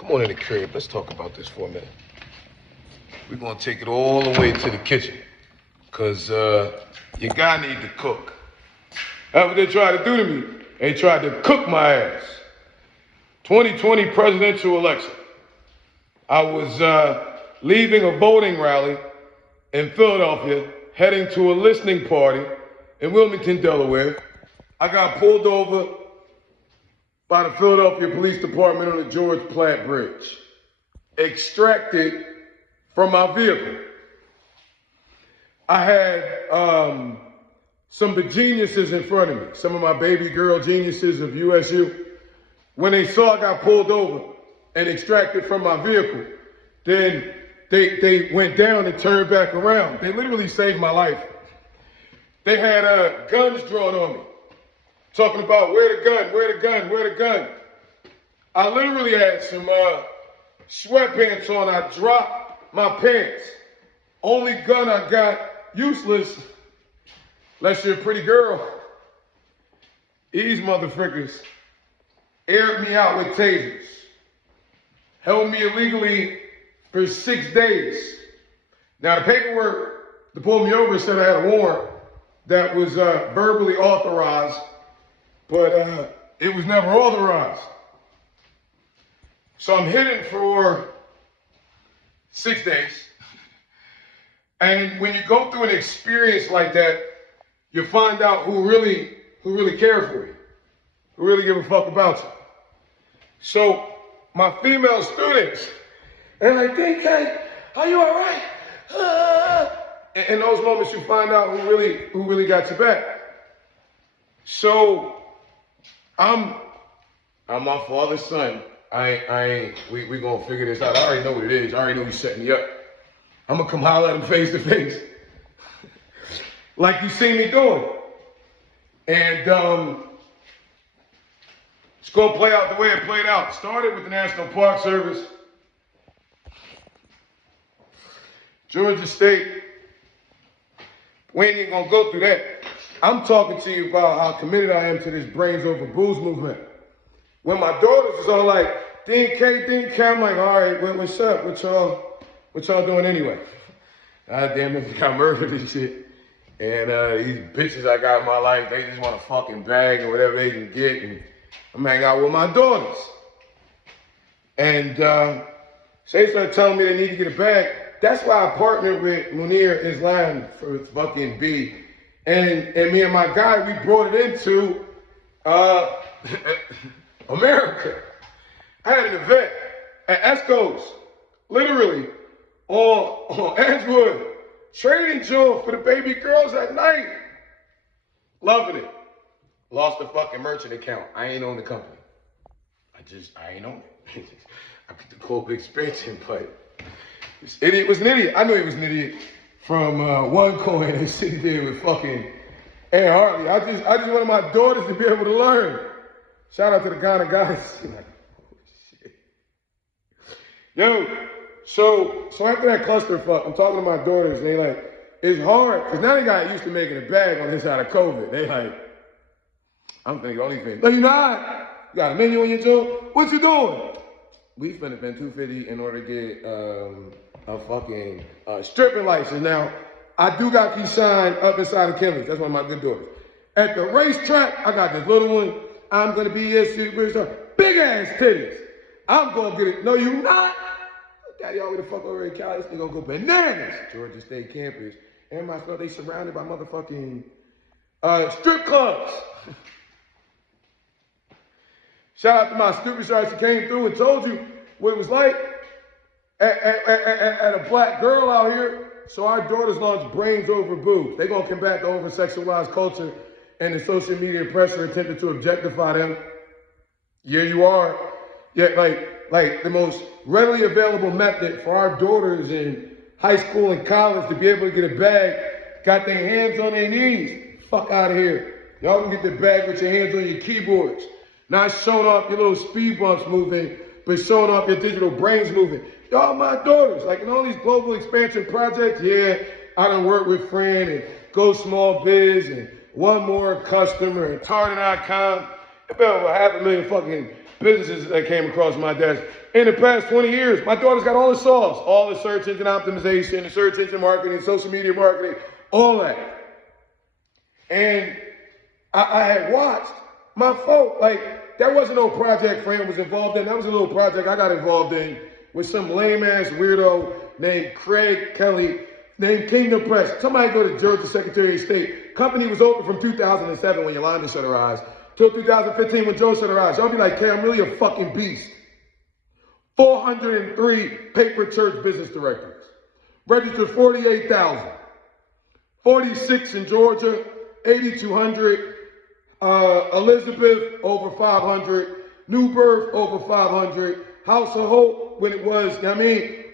Come on in the crib. Let's talk about this for a minute. We're gonna take it all the way to the kitchen. Cause your guy need to cook. That's what they tried to do to me. They tried to cook my ass. 2020 presidential election. I was leaving a voting rally in Philadelphia, heading to a listening party in Wilmington, Delaware. I got pulled over by the Philadelphia Police Department on the George Platte Bridge, extracted from my vehicle. I had some of the geniuses in front of me, some of my baby girl geniuses of USU. When they saw I got pulled over and extracted from my vehicle, then they went down and turned back around. They literally saved my life. They had guns drawn on me, talking about where the gun, where the gun, where the gun. I literally had some sweatpants on. I dropped my pants. Only gun I got, useless, unless you're a pretty girl. These motherfuckers aired me out with tasers, held me illegally for 6 days. Now the paperwork to pull me over said I had a warrant that was verbally authorized, but it was never authorized. So I'm hidden for 6 days. And when you go through an experience like that, you find out who really care for you, who really give a fuck about you. So my female students, they're like, DK, are you all right? In those moments, you find out who really got your back. So I'm my father's son. We gonna figure this out. I already know what it is. I already know he's setting me up. I'm gonna come holler at him face to face, like you see me doing. And it's gonna play out the way it played out. Started with the National Park Service, Georgia State. We ain't even gonna go through that. I'm talking to you about how committed I am to this brains over booze movement. When my daughters was all like, DK, I'm like, all right, what's up? What y'all doing anyway? God damn it, got murdered and shit. And these bitches I got in my life, they just want to fucking bag or whatever they can get. And I'm hanging out with my daughters. And so they started telling me they need to get a bag. That's why I partnered with Munir Islam for fucking B. And me and my guy, we brought it into America. I had an event at Esco's, literally, on Edgewood, trading jewels for the baby girls at night. Loving it. Lost the fucking merchant account. I ain't own the company. I ain't own it. I put the global expansion, but this idiot was an idiot. I knew he was an idiot from OneCoin and sitting there with fucking Aaron Hartley. I just wanted my daughters to be able to learn. Shout out to the Ghana guys. Like, oh, shit. Yo, so after that clusterfuck, I'm talking to my daughters, and they like, it's hard, because now they got used to making a bag on this side of COVID. They like, I'm thinking OnlyFans. No, you're not. You got a menu on your job? What you doing? We finna spend $250 in order to get a fucking stripping license. Now, I do got Keyshawn up inside of Kimberly's. That's one of my good daughters. At the racetrack, I got this little one. I'm gonna be your superstar. Big ass titties. I'm gonna get it. No, you not. Daddy all the way the fuck over in Cali. This nigga gonna go bananas. Georgia State campus. And my stuff, they surrounded by motherfucking strip clubs. Shout out to my stupid shots who came through and told you what it was like at a black girl out here. So our daughters launched Brains Over Boobs. They gonna combat the over-sexualized culture and the social media pressure attempted to objectify them. Yeah, you are. Yeah, like the most readily available method for our daughters in high school and college to be able to get a bag, got their hands on their knees. Fuck out of here. Y'all can get the bag with your hands on your keyboards. Not showing off your little speed bumps moving, but showing off your digital brains moving. Y'all my daughters. Like in all these global expansion projects, yeah, I done work with Fran and Go Small Biz and One More Customer and Target.com. About over 500,000 fucking businesses that came across my desk. In the past 20 years, my daughter's got all the sauce, all the search engine optimization, the search engine marketing, social media marketing, all that. And I had watched my folk, like, that wasn't no project Fran was involved in. That was a little project I got involved in with some lame-ass weirdo named Craig Kelly, named Kingdom Press. Somebody go to Georgia Secretary of State. Company was open from 2007 when Yolanda shut her eyes, till 2015 when Joe shut her eyes. Y'all be like, "Kay, I'm really a fucking beast." 403 paper church business directories. Registered 48,000. 46 in Georgia, 8,200. Elizabeth, over 500. New Birth, over 500. House of Hope, when it was,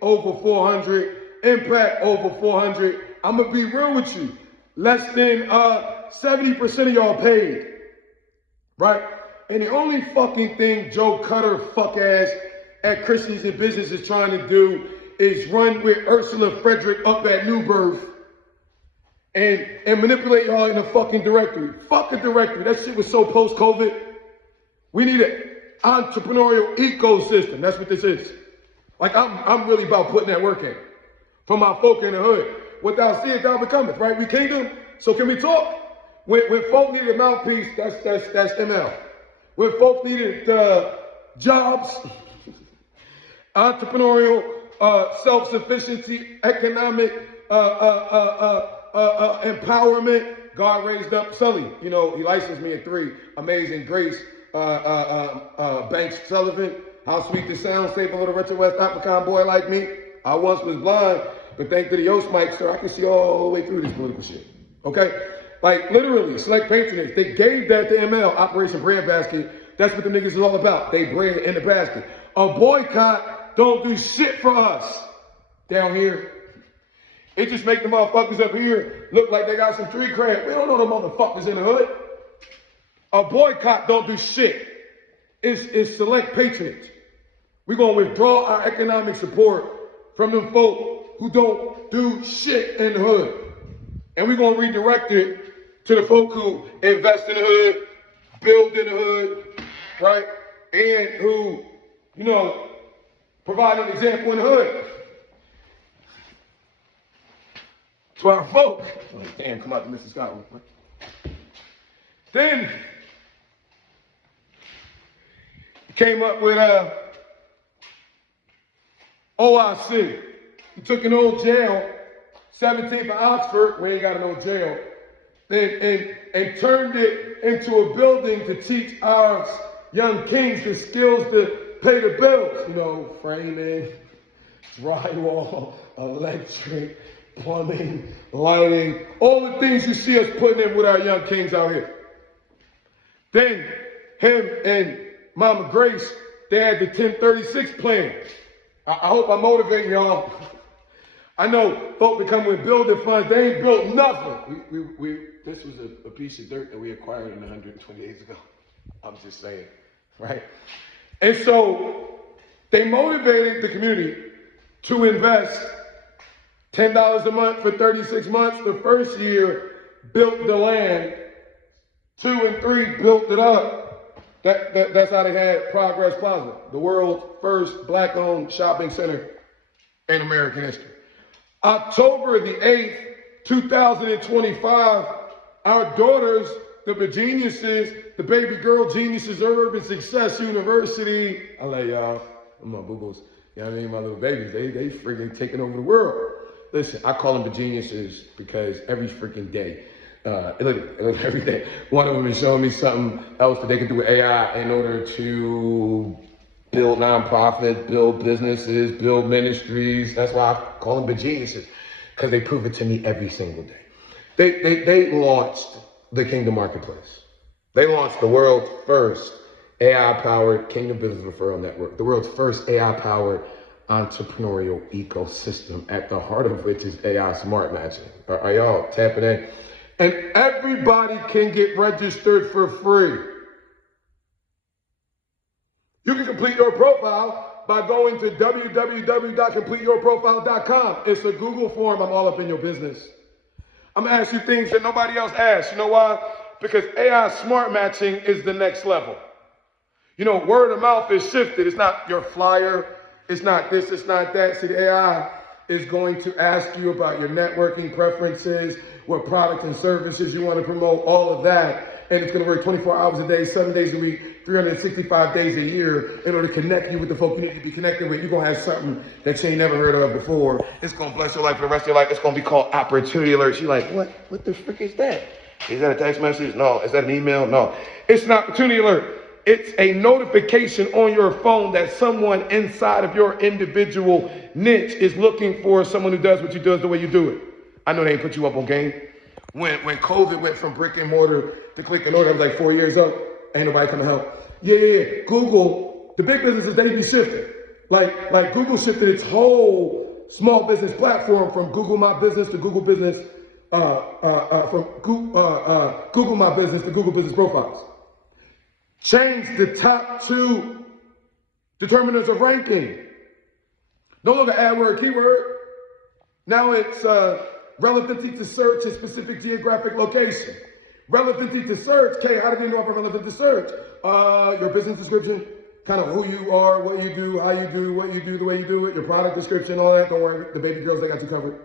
over 400. Impact, over 400. I'm going to be real with you. Less than 70% of y'all paid. Right? And the only fucking thing Joe Cutter fuck ass at Christians in Business is trying to do is run with Ursula Frederick up at New Birth and manipulate y'all in a fucking directory. Fuck a directory. That shit was so post-COVID. We need an entrepreneurial ecosystem. That's what this is. Like, I'm really about putting that work in. For my folk in the hood. What thou seest, thou becometh, right? We kingdom. So can we talk? When folk needed a mouthpiece, that's ML. When folk needed jobs, entrepreneurial, self-sufficiency, economic empowerment, God raised up Sully. You know, he licensed me at 3. Amazing Grace, Banks Sullivan. How sweet the sound, save a little retro West African boy like me. I once was blind, but thanks to the Yoast mic, sir, I can see all the way through this political shit. Okay? Like, literally, select patronage. They gave that to ML, Operation Bread Basket. That's what the niggas is all about. They bread in the basket. A boycott don't do shit for us down here. It just make the motherfuckers up here look like they got some street cred. We don't know the motherfuckers in the hood. A boycott don't do shit. It's select patronage. We're going to withdraw our economic support from them folk who don't do shit in the hood. And we're going to redirect it to the folk who invest in the hood, build in the hood, right? And who, you know, provide an example in the hood. To our folk. Oh, damn, come out to Mr. Scott. Then, came up with OIC. He took an old jail, 17th of Oxford, we ain't got an old jail, and turned it into a building to teach our young kings the skills to pay the bills. You know, framing, drywall, electric, plumbing, lighting, all the things you see us putting in with our young kings out here. Then him and Mama Grace, they had the 1036 plan. I hope I'm motivating y'all. I know folk that come with building funds, they ain't built nothing. This was a piece of dirt that we acquired in 120 days ago. I'm just saying, right? And so they motivated the community to invest $10 a month for 36 months. The first year, built the land. 2 and 3 built it up. That's how they had Progress Plaza, the world's first black-owned shopping center in American history. October the 8th, 2025, our daughters, the geniuses, the baby girl geniuses of Urban Success University. I love y'all. I'm my boo-boos. You know what I mean? My little babies, they freaking taking over the world. Listen, I call them the geniuses because every freaking day, every day, one of them is showing me something else that they can do with AI in order to build nonprofits, build businesses, build ministries. That's why I call them the geniuses, because they prove it to me every single day. They launched the Kingdom Marketplace. They launched the world's first AI-powered Kingdom Business Referral Network, the world's first AI-powered entrepreneurial ecosystem, at the heart of which is AI smart matching. Are y'all tapping in? And everybody can get registered for free. You can complete your profile by going to www.completeyourprofile.com. It's a Google form. I'm all up in your business. I'm gonna ask you things that nobody else asks. You know why? Because AI smart matching is the next level. You know, word of mouth is shifted. It's not your flyer. It's not this, it's not that. See, the AI is going to ask you about your networking preferences, what products and services you want to promote, all of that. And it's going to work 24 hours a day, 7 days a week, 365 days a year in order to connect you with the folk you need to be connected with. You're going to have something that you ain't never heard of before. It's going to bless your life for the rest of your life. It's going to be called Opportunity Alerts. You're like, what the frick is that? Is that a text message? No. Is that an email? No. It's an Opportunity Alert. It's a notification on your phone that someone inside of your individual niche is looking for someone who does what you do the way you do it. I know they ain't put you up on game. When COVID went from brick and mortar to click and order, I was like 4 years up. Ain't nobody coming to help. Yeah. Google, the big businesses, they be shifted. Like Google shifted its whole small business platform from Google My Business to Google Business, from Google My Business to Google Business Profiles. Changed the top 2 determinants of ranking. No longer AdWord, keyword. Now it's relevancy to search a specific geographic location. Relevancy to search, okay, how do they know if I'm relevant to search? Your business description, kind of who you are, what you do, how you do, what you do, the way you do it, your product description, all that. Don't worry, the baby girls, they got you covered.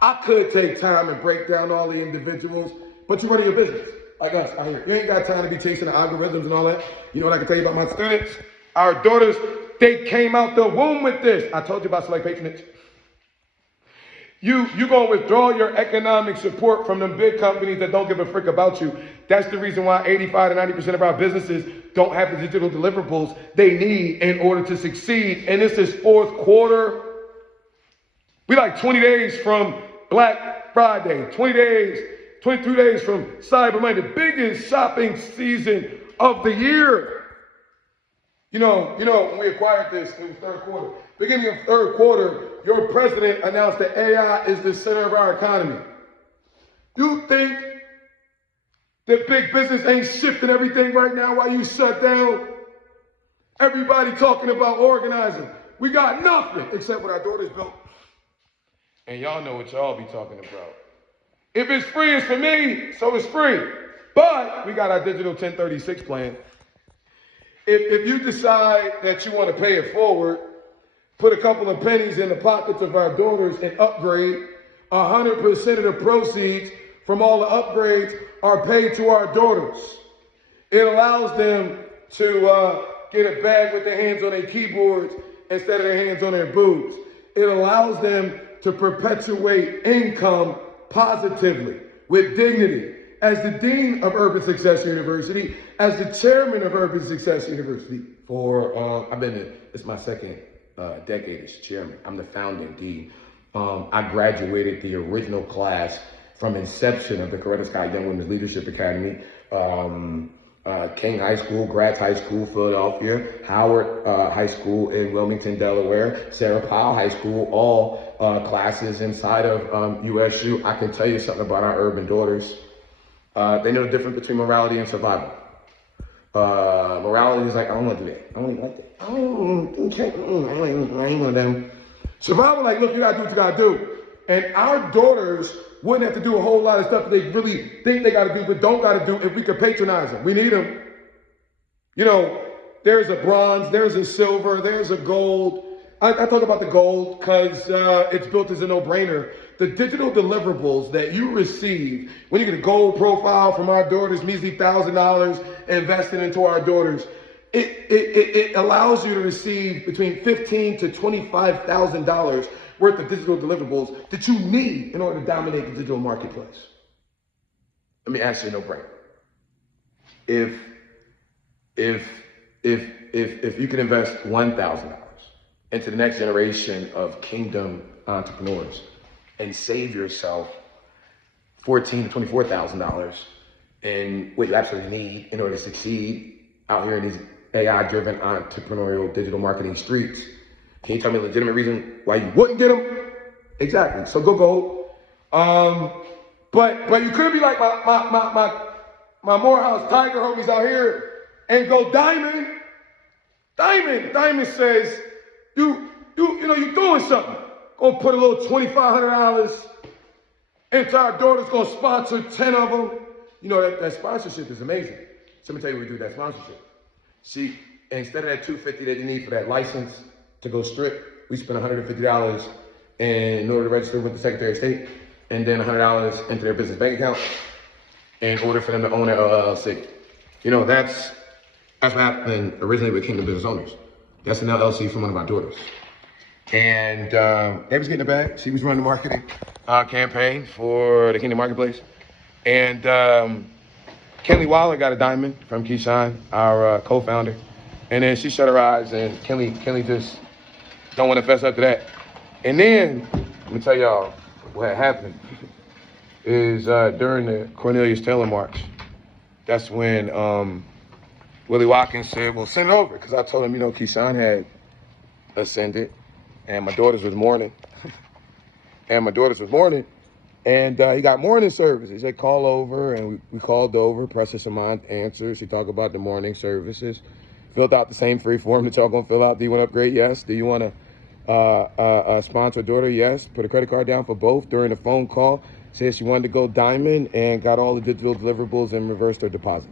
I could take time and break down all the individuals, but you're running your business. Like us out here. You ain't got time to be chasing the algorithms and all that. You know what I can tell you about my students? Our daughters, they came out the womb with this. I told you about select patronage. You gonna withdraw your economic support from them big companies that don't give a frick about you. That's the reason why 85 to 90% of our businesses don't have the digital deliverables they need in order to succeed. And this is 4th quarter. We like 20 days from Black Friday, 23 days from Cyber Monday, the biggest shopping season of the year. You know, when we acquired this, it was 3rd quarter. Beginning of 3rd quarter, your president announced that AI is the center of our economy. You think that big business ain't shifting everything right now while you shut down? Everybody talking about organizing. We got nothing except what our daughters built. And y'all know what y'all be talking about. If it's free, it's for me, so it's free. But we got our digital 1036 plan. If you decide that you want to pay it forward, put a couple of pennies in the pockets of our daughters and upgrade, 100% of the proceeds from all the upgrades are paid to our daughters. It allows them to get a bag with their hands on their keyboards instead of their hands on their boobs. It allows them to perpetuate income positively, with dignity. As the Dean of Urban Success University, as the Chairman of Urban Success University for, it's my 2nd decade as Chairman. I'm the founding Dean. I graduated the original class from inception of the Coretta Scott Young Women's Leadership Academy, King High School, Gratz High School, Philadelphia, Howard High School in Wilmington, Delaware, Sarah Powell High School, all classes inside of USU. I can tell you something about our urban daughters. They know the difference between morality and survival. Morality is like, I don't want to do that. I don't like that. I ain't one of them. Survival, like, look, you gotta do what you gotta do. And our daughters wouldn't have to do a whole lot of stuff that they really think they gotta do, but don't gotta do if we could patronize them. We need them. You know, there's a bronze, there's a silver, there's a gold. I talk about the gold because it's built as a no-brainer. The digital deliverables that you receive when you get a gold profile from our daughters, measly $1,000 invested into our daughters, it allows you to receive between $15,000 to $25,000 worth of digital deliverables that you need in order to dominate the digital marketplace. Let me ask you a no-brainer. If you can invest $1,000 into the next generation of kingdom entrepreneurs and save yourself $14,000 to $24,000 in what you absolutely need in order to succeed out here in these AI-driven entrepreneurial digital marketing streets, can you tell me a legitimate reason why you wouldn't get them? Exactly. So go gold. But you could be like my Morehouse Tiger homies out here and go diamond. Diamond says you doing something. Gonna put a little $2,500 into our daughters. Gonna sponsor 10 of them. You know that sponsorship is amazing. So let me tell you what we do with that sponsorship. She, instead of that $250 that you need for that license to go strip, we spent $150 in order to register with the Secretary of State, and then $100 into their business bank account in order for them to own their LLC. You know, that's what happened originally with Kingdom Business Owners. That's an LLC from one of our daughters. And they was getting it back. She was running the marketing campaign for the Kingdom Marketplace. And Kenley Waller got a diamond from Keyshawn, our co-founder. And then she shut her eyes, and Kenley just don't want to fess up to that. And then, let me tell y'all what happened is during the Cornelius Taylor March, that's when Willie Watkins said, well, send it over. Because I told him, you know, Keyshawn had ascended, and my daughters was mourning. And he got morning services. He said, call over, and we called over. Precious Samant answers. He talked about the morning services. Filled out the same free form that y'all gonna fill out. Do you want to upgrade? Yes. Do you want to sponsor a daughter? Yes. Put a credit card down for both. During the phone call, said she wanted to go diamond and got all the digital deliverables and reversed her deposit.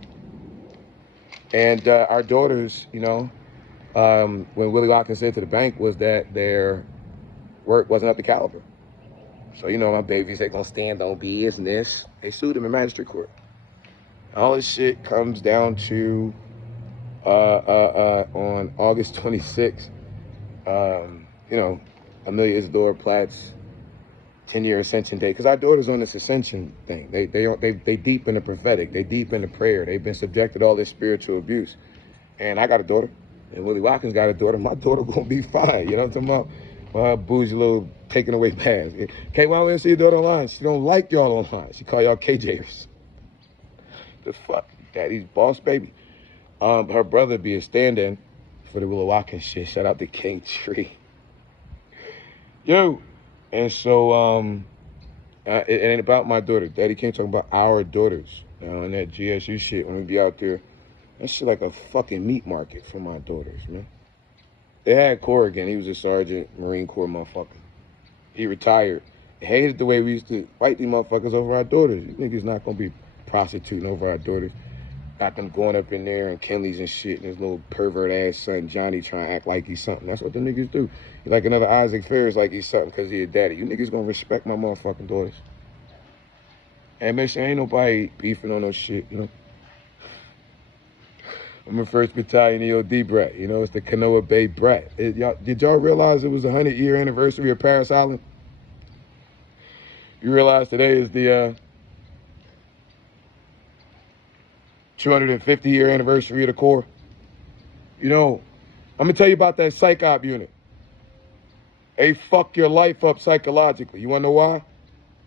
And our daughters, you know, when Willie Watkins said to the bank was that their work wasn't up to caliber. So, you know, my babies, they gonna stand on business. They sued him in magistrate court. All this shit comes down to on August 26th, you know, Amelia Isadora Platt's 10-year ascension day. Because our daughter's on this ascension thing. They deep in the prophetic. They deep in the prayer. They've been subjected to all this spiritual abuse. And I got a daughter. And Willie Watkins got a daughter. My daughter gonna be fine. You know what I'm talking about? My bougie little taking away pass. Kay, why don't we see your daughter online? She don't like y'all online. She call y'all KJers. The fuck? Daddy's boss baby. Her brother be a stand-in for the Willie Watkins shit. Shout out to King Tree. Yo. And so, it ain't about my daughter. Daddy can't talk about our daughters. And that GSU shit, when we be out there, that shit like a fucking meat market for my daughters, man. They had Corrigan. He was a sergeant, Marine Corps motherfucker. He retired. Hated the way we used to fight these motherfuckers over our daughters. You niggas not gonna be prostituting over our daughters. Got them going up in there and Kenley's and shit, and his little pervert ass son Johnny trying to act like he's something. That's what the niggas do. He like another Isaac Ferris like he's something because he a daddy. You niggas gonna respect my motherfucking daughters. And make sure ain't nobody beefing on no shit, you know. I'm a 1st Battalion EOD brat. You know, it's the Kanoa Bay brat. Did y'all realize it was the 100-year anniversary of Paris Island? You realize today is the 250-year anniversary of the Corps? You know, I'm gonna tell you about that psych op unit. They fuck your life up psychologically. You wanna know why?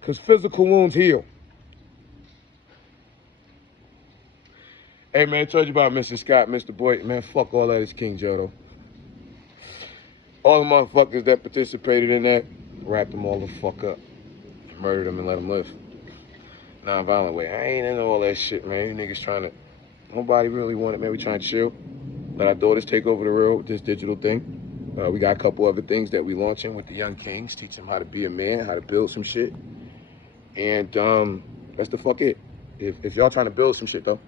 Because physical wounds heal. Hey, man, I told you about Mr. Scott, Mr. Boyd. Man, fuck all that. It's King Joe, all the motherfuckers that participated in that, wrapped them all the fuck up. Murdered them and let them live. Non-violent way. I ain't into all that shit, man. You niggas trying to... Nobody really want it, man. We trying to chill. Let our daughters take over the world with this digital thing. We got a couple other things that we launching with the young kings. Teach them how to be a man, how to build some shit. And that's the fuck it. If y'all trying to build some shit, though,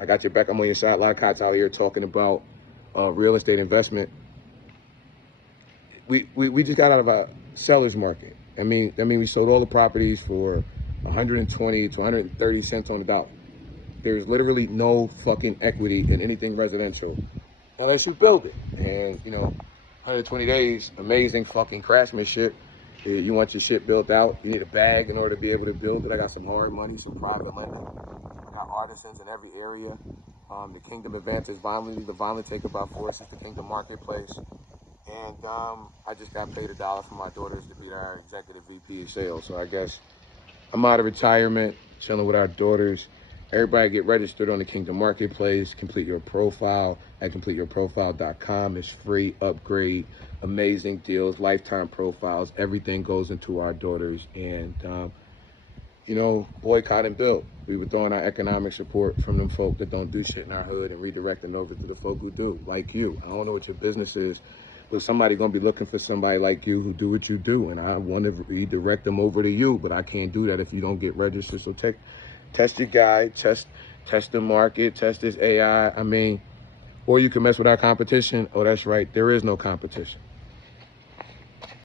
I got your back. I'm on your side. A lot of cops out here talking about real estate investment. We just got out of a seller's market. I mean, we sold all the properties for 120 to 130 cents on the dollar. There's literally no fucking equity in anything residential unless you build it. And, you know, 120 days, amazing fucking craftsmanship. You want your shit built out. You need a bag in order to be able to build it. I got some hard money, some private lending. I got artisans in every area. The Kingdom advances violently. The violent take about forces the Kingdom Marketplace. And I just got paid $1 for my daughters to be our executive VP of sales. So I guess I'm out of retirement, chilling with our daughters. Everybody get registered on the Kingdom Marketplace. Complete your profile at completeyourprofile.com. It's free, upgrade, amazing deals, lifetime profiles. Everything goes into our daughters. And, you know, boycott and build. We were throwing our economic support from them folk that don't do shit in our hood and redirecting over to the folk who do, like you. I don't know what your business is, but somebody gonna be looking for somebody like you who do what you do. And I want to redirect them over to you, but I can't do that if you don't get registered. So test your guide, test the market, test this AI. I mean, or you can mess with our competition. Oh, that's right. There is no competition.